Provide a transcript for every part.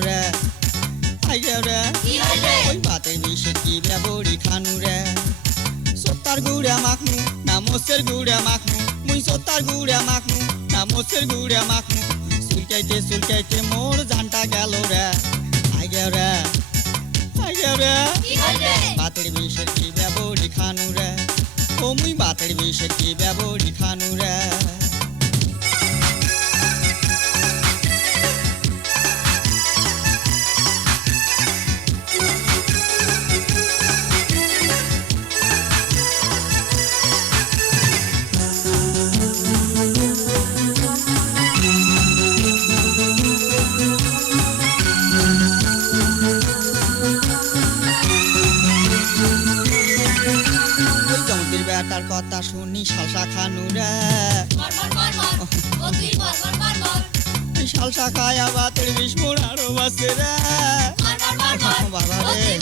রে ওই বাতের বিষে কি ব্যবহারি খানু রে সত্তার গুড়া মাখনু না মোসের গুড়া মাখনু মুই সত্তার গুড়া মাখনু না মোসের গুড়া মাখনু সুলকাইতে মোর জানটা গেল রে রে বাতের বিষে কি ব্যবহারি খানু রে ও মুই বাতের বিষে কি ব্যবহারি খানু রে বেটার কথা শুনি শালসা খানু রে শালসা খায়া বাতের বিষ মোর আরো বাসে রে বাবা রে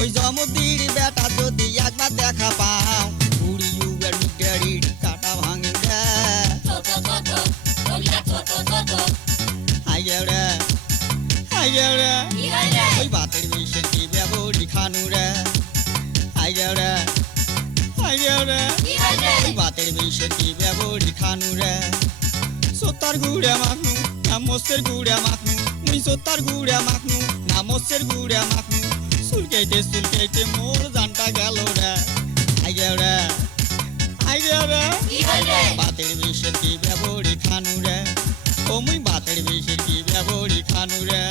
ওই জমতির বেটা যদি একবার দেখা পাও বুড়ি ইউবের মিটারির কাটা ভাঙে রে রে ওই বাতের বিষে কি ব্যবহারি খানু রে বাতের বিষে কি ব্যবহারি খানু রে সত্তার গুড়া মাখনু না মোসের গুড়া মাখনু মুই সত্তার গুড়া মাখনু না মোসের গুড়া মাখনু সুলকাইতে মোর জানটা গেল রে বাতের বিষে কি ব্যবহারি খানু রে ও মুই বাতের বিষে কি ব্যবহারি খানু রে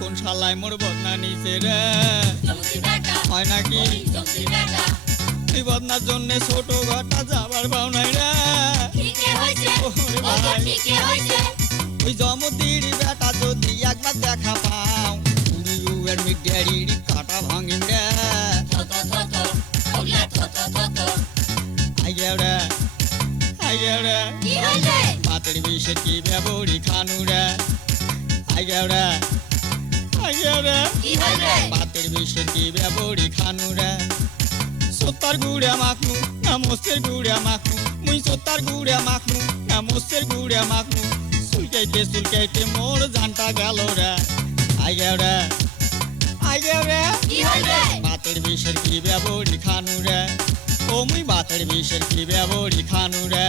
কোন শালায় মোর বদনা নিছে রে হয় নাকি এই বদনার জন্য ছোট ঘরটা যাবার পাও নাই রে ওই জমতির বেটা যদি একবার দেখা পাও উড়িউয়ের মিটারির কাটা ভাঙিন রে বাতের বিষে কি ব্যবহারি খানু রে বাতের বিষে কি ব্যবহারি খানু রে সত্তার গুড়া মাখনু না মোসের গুড়া মাখনু মুই সত্তার গুড়া মাখনু না মোসের গুড়া মাখনু সুলকাইতে মোর জানটা গেল রে বাতের বিষের কি ব্যবহারি খানু রে ও মুই বাতের বিষের কি ব্যবহারি খানু রে